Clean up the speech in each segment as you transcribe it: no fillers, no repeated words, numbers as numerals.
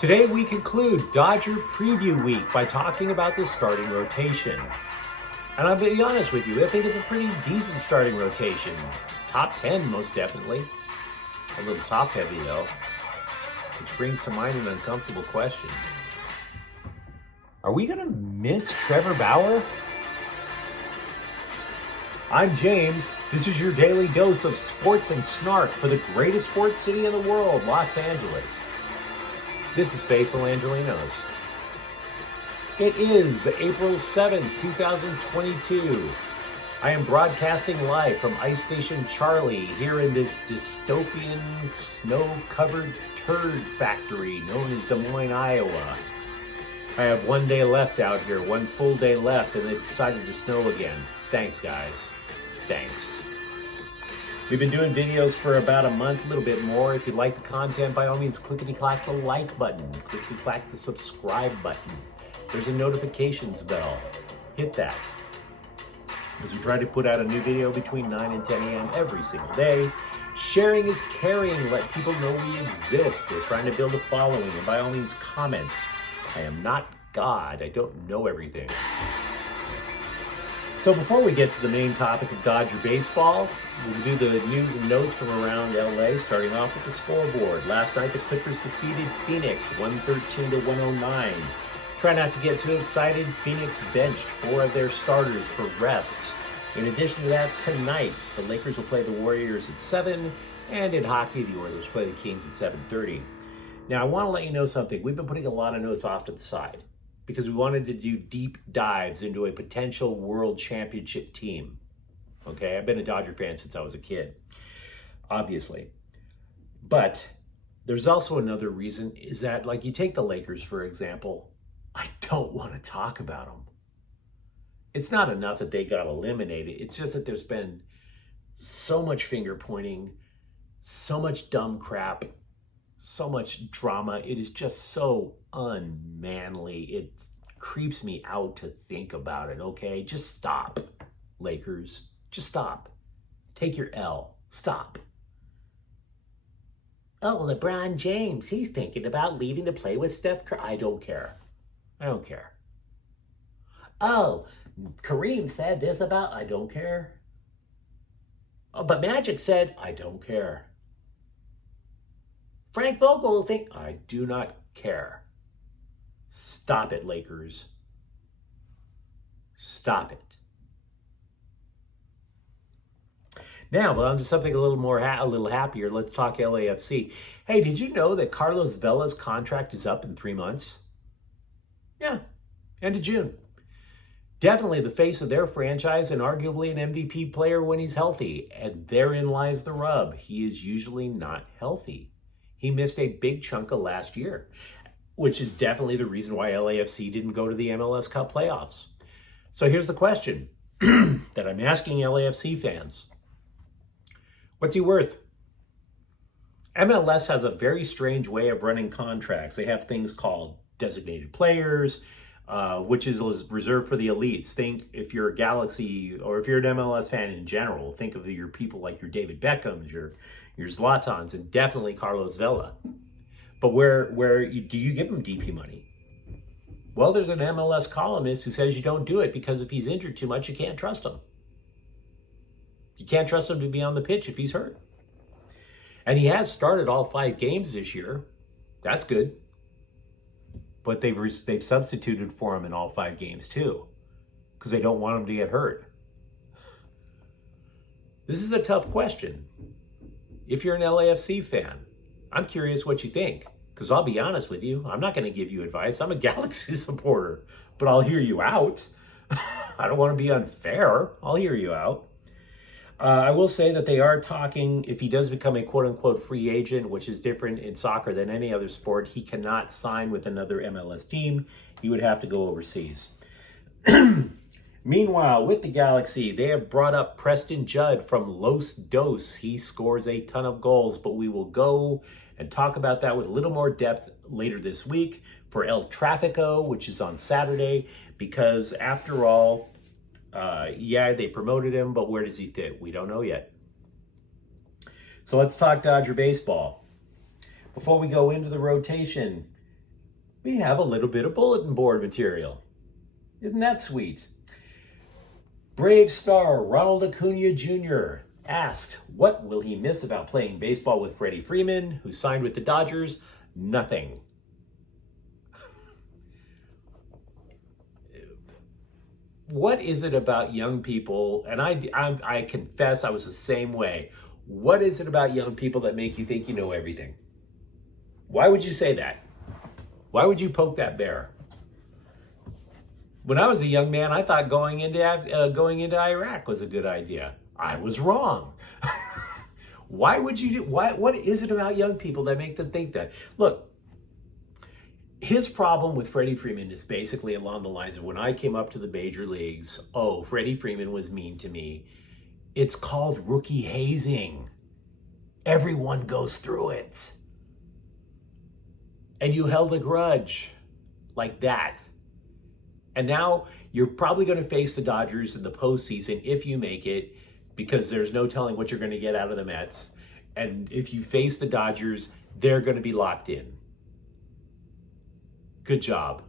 Today we conclude Dodger Preview Week by talking about the starting rotation. And I'll be honest with you, I think it's a pretty decent starting rotation. Top 10, most definitely. A little top heavy though, which brings to mind an uncomfortable question. Are we gonna miss Trevor Bauer? I'm James. This is your daily dose of sports and snark for the greatest sports city in the world, Los Angeles. This is Faithful Angelenos. It is April 7th, 2022. I am broadcasting live from Ice Station Charlie here in this dystopian, snow-covered turd factory known as Des Moines, Iowa. I have one day left out here, one full day left, and it decided to snow again. Thanks, guys. Thanks. We've been doing videos for about a month, a little bit more. If you like the content, by all means, clickety-clack the like button. Clickety-clack the subscribe button. There's a notifications bell. Hit that. As we try to put out a new video between 9 and 10 a.m. every single day. Sharing is caring. Let people know we exist. We're trying to build a following. And by all means, comment. I am not God. I don't know everything. So before we get to the main topic of Dodger baseball, we'll do the news and notes from around LA, starting off with the scoreboard. Last night, the Clippers defeated Phoenix 113-109. Try not to get too excited. Phoenix benched 4 of their starters for rest. In addition to that, tonight, the Lakers will play the Warriors at 7, and in hockey, the Oilers play the Kings at 7:30. Now, I want to let you know something. We've been putting a lot of notes off to the side because we wanted to do deep dives into a potential world championship team. Okay, I've been a Dodger fan since I was a kid, obviously. But there's also another reason, is that, like, you take the Lakers, for example, I don't want to talk about them. It's not enough that they got eliminated. It's just that there's been so much finger pointing, so much dumb crap, so much drama. It is just so unmanly. It creeps me out to think about it, okay? Just stop, Lakers. Just stop. Take your L. Stop. Oh, LeBron James, he's thinking about leaving to play with Steph Curry. I don't care. I don't care. Oh, Kareem said this about, I don't care. Oh, but Magic said, I don't care. Frank Vogel think, I do not care. Stop it, Lakers. Stop it. Now, but on to something a little more, a little happier. Let's talk LAFC. Hey, did you know that Carlos Vela's contract is up in 3 months? Yeah, end of June. Definitely the face of their franchise and arguably an MVP player when he's healthy. And therein lies the rub. He is usually not healthy. He missed a big chunk of last year, which is definitely the reason why LAFC didn't go to the MLS Cup playoffs. So here's the question that I'm asking LAFC fans. What's he worth? MLS has a very strange way of running contracts. They have things called designated players, which is reserved for the elites. Think if you're a Galaxy or if you're an MLS fan in general, think of your people like your David Beckhams, your Zlatans, and definitely Carlos Vela. But do you give him DP money? Well, there's an MLS columnist who says you don't do it because if he's injured too much, you can't trust him. You can't trust him to be on the pitch if he's hurt. And he has started all 5 games this year. That's good. But they've substituted for him in all 5 games too, because they don't want him to get hurt. This is a tough question. If you're an LAFC fan, I'm curious what you think, because I'll be honest with you, I'm not going to give you advice. I'm a Galaxy supporter, but I'll hear you out. I don't want to be unfair. I'll hear you out. I will say that they are talking, if he does become a quote-unquote free agent, which is different in soccer than any other sport, he cannot sign with another MLS team. He would have to go overseas. Meanwhile, with the Galaxy, they have brought up Preston Judd from Los Dos. He scores a ton of goals, but we will go and talk about that with a little more depth later this week for El Tráfico, which is on Saturday, because after all, yeah, they promoted him, but where does he fit? We don't know yet. So let's talk Dodger baseball. Before we go into the rotation, we have a little bit of bulletin board material. Isn't that sweet? Brave star Ronald Acuna Jr. asked, what will he miss about playing baseball with Freddie Freeman, who signed with the Dodgers? Nothing. What is it about young people, and I confess I was the same way. What is it about young people that make you think you know everything? Why would you say that? Why would you poke that bear? When I was a young man, I thought going into Iraq was a good idea. I was wrong. Why would you do? What is it about young people that make them think that? Look, his problem with Freddie Freeman is basically along the lines of when I came up to the major leagues. Oh, Freddie Freeman was mean to me. It's called rookie hazing. Everyone goes through it. And you held a grudge like that. And now you're probably going to face the Dodgers in the postseason if you make it, because there's no telling what you're going to get out of the Mets. And if you face the Dodgers, they're going to be locked in. Good job.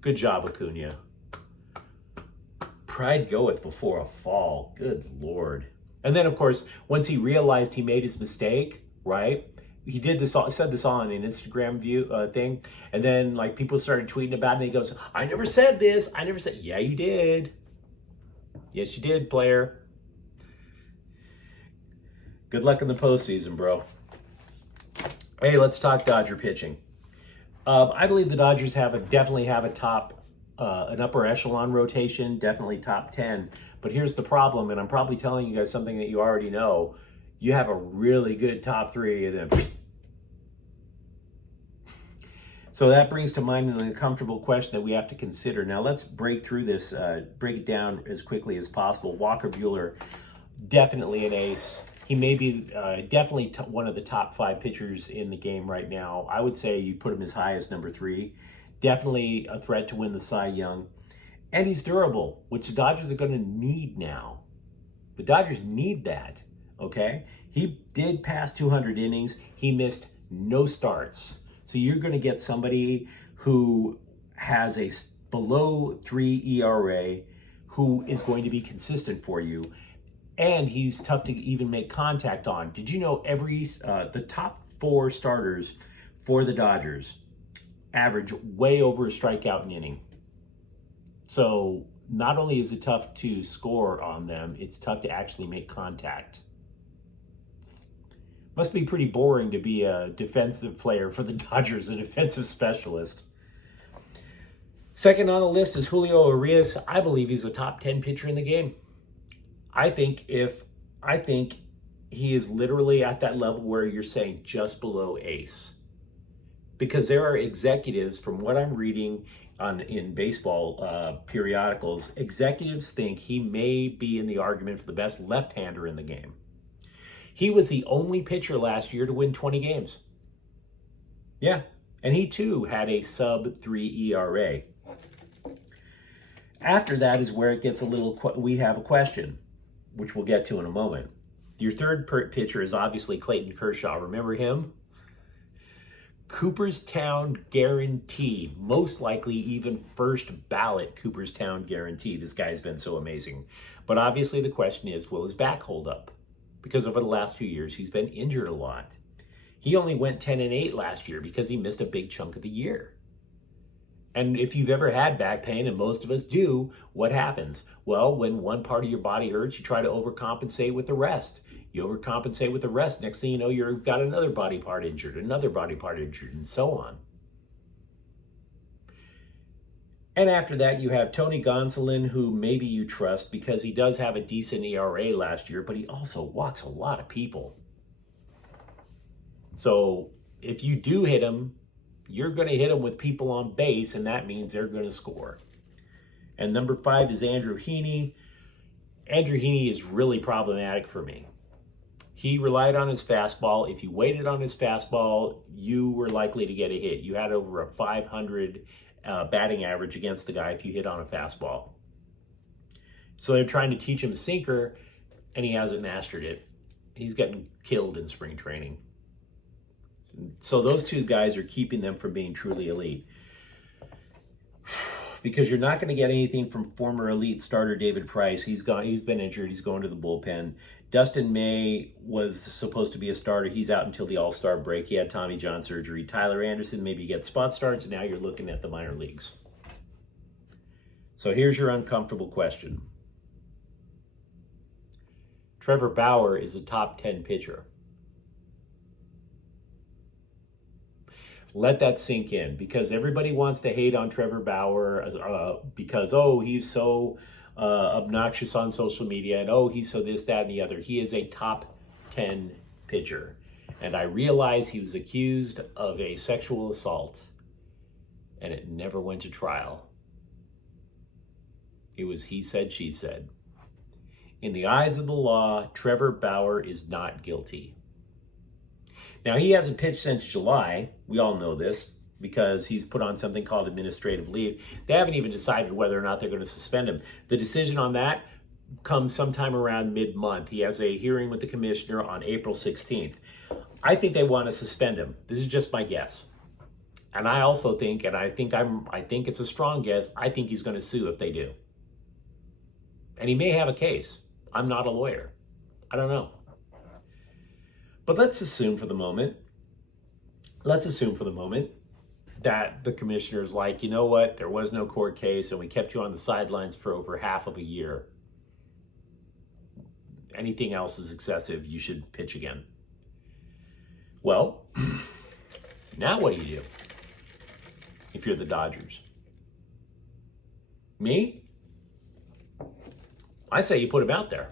Good job, Acuna. Pride goeth before a fall. Good Lord. And then, of course, once he realized he made his mistake, right? He did this. Said this on an Instagram thing, and then like people started tweeting about it. And he goes, "I never said this. I never said." Yeah, you did. Yes, you did, player. Good luck in the postseason, bro. Hey, let's talk Dodger pitching. I believe the Dodgers definitely have an upper echelon rotation, definitely top 10. But here's the problem, and I'm probably telling you guys something that you already know. You have a really good top 3 of them. So that brings to mind an uncomfortable question that we have to consider. Now let's break through this, break it down as quickly as possible. Walker Buehler, definitely an ace. He may be definitely one of the top 5 pitchers in the game right now. I would say you put him as high as number 3. Definitely a threat to win the Cy Young. And he's durable, which the Dodgers are going to need now. The Dodgers need that, okay? He did pass 200 innings. He missed no starts. So you're going to get somebody who has a below 3 ERA, who is going to be consistent for you. And he's tough to even make contact on. Did you know the top 4 starters for the Dodgers average way over a strikeout an inning? So not only is it tough to score on them, it's tough to actually make contact. Must be pretty boring to be a defensive player for the Dodgers, a defensive specialist. Second on the list is Julio Arias. I believe he's a top 10 pitcher in the game. I think he is literally at that level where you're saying just below ace. Because there are executives, from what I'm reading in baseball periodicals, executives think he may be in the argument for the best left-hander in the game. He was the only pitcher last year to win 20 games. Yeah, and he too had a sub-3 ERA. After that is where it gets we have a question, which we'll get to in a moment. Your third pitcher is obviously Clayton Kershaw. Remember him? Cooperstown guaranteed, most likely even first ballot Cooperstown guaranteed. This guy's been so amazing. But obviously the question is, will his back hold up? Because over the last few years, he's been injured a lot. He only went 10-8 last year because he missed a big chunk of the year. And if you've ever had back pain, and most of us do, what happens? Well, when one part of your body hurts, you try to overcompensate with the rest. You overcompensate with the rest. Next thing you know, you've got another body part injured, another body part injured, and so on. And after that, you have Tony Gonsolin, who maybe you trust because he does have a decent ERA last year, but he also walks a lot of people. So if you do hit him, you're going to hit him with people on base, and that means they're going to score. And number 5 is Andrew Heaney. Andrew Heaney is really problematic for me. He relied on his fastball. If you waited on his fastball, you were likely to get a hit. You had over a 500 batting average against the guy if you hit on a fastball. So they're trying to teach him a sinker, and he hasn't mastered it. He's getting killed in spring training. So those two guys are keeping them from being truly elite. Because you're not going to get anything from former elite starter David Price. He's gone. He's been injured. He's going to the bullpen. Dustin May was supposed to be a starter. He's out until the All-Star break. He had Tommy John surgery. Tyler Anderson maybe gets spot starts, and now you're looking at the minor leagues. So here's your uncomfortable question. Trevor Bauer is a top 10 pitcher. Let that sink in, because everybody wants to hate on Trevor Bauer because, oh, he's so obnoxious on social media, and oh, he's so this, that, and the other. He is a top 10 pitcher. And I realize he was accused of a sexual assault, and it never went to trial. It was he said, she said. In the eyes of the law, Trevor Bauer is not guilty. Now, he hasn't pitched since July. We all know this because he's put on something called administrative leave. They haven't even decided whether or not they're going to suspend him. The decision on that comes sometime around mid-month. He has a hearing with the commissioner on April 16th. I think they want to suspend him. This is just my guess. And I also think, and I think it's a strong guess, I think he's going to sue if they do. And he may have a case. I'm not a lawyer. I don't know. But let's assume for the moment that the commissioner's like, you know what, there was no court case and we kept you on the sidelines for over half of a year. Anything else is excessive. You should pitch again. Well, now what do you do if you're the Dodgers? Me? I say you put him out there.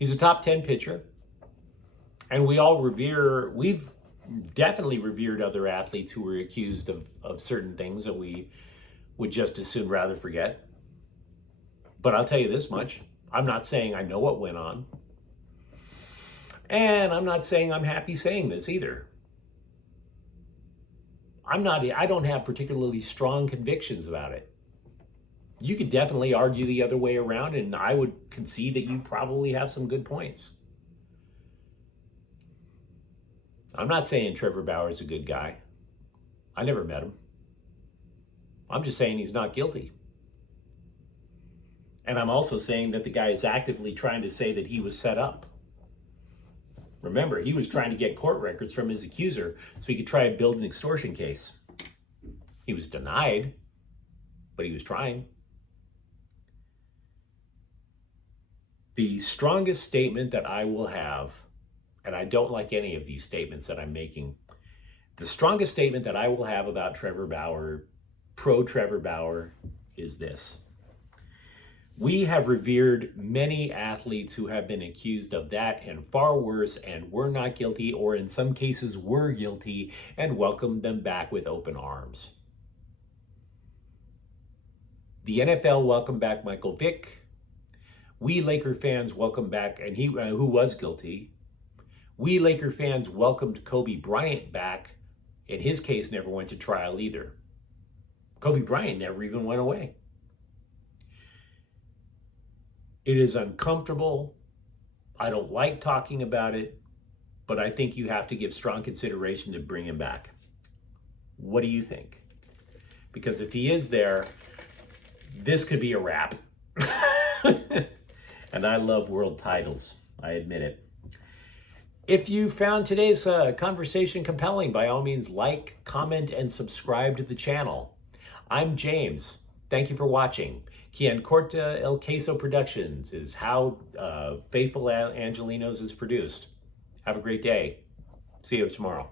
He's a top 10 pitcher, and we've definitely revered other athletes who were accused of certain things that we would just as soon rather forget. But I'll tell you this much, I'm not saying I know what went on, and I'm not saying I'm happy saying this either. I don't have particularly strong convictions about it. You could definitely argue the other way around, and I would concede that you probably have some good points. I'm not saying Trevor Bauer is a good guy. I never met him. I'm just saying he's not guilty. And I'm also saying that the guy is actively trying to say that he was set up. Remember, he was trying to get court records from his accuser so he could try and build an extortion case. He was denied, but he was trying. The strongest statement that I will have, and I don't like any of these statements that I'm making, the strongest statement that I will have about Trevor Bauer, pro Trevor Bauer, is this. We have revered many athletes who have been accused of that and far worse and were not guilty, or in some cases were guilty, and welcomed them back with open arms. The NFL welcomed back Michael Vick. We Laker fans welcome back, and he who was guilty. We Laker fans welcomed Kobe Bryant back. In his case, never went to trial either. Kobe Bryant never even went away. It is uncomfortable. I don't like talking about it, but I think you have to give strong consideration to bring him back. What do you think? Because if he is there, this could be a wrap. And I love world titles. I admit it. If you found today's conversation compelling, by all means, like, comment, and subscribe to the channel. I'm James. Thank you for watching. Quien Corta El Queso Productions is how Faithful Angelenos is produced. Have a great day. See you tomorrow.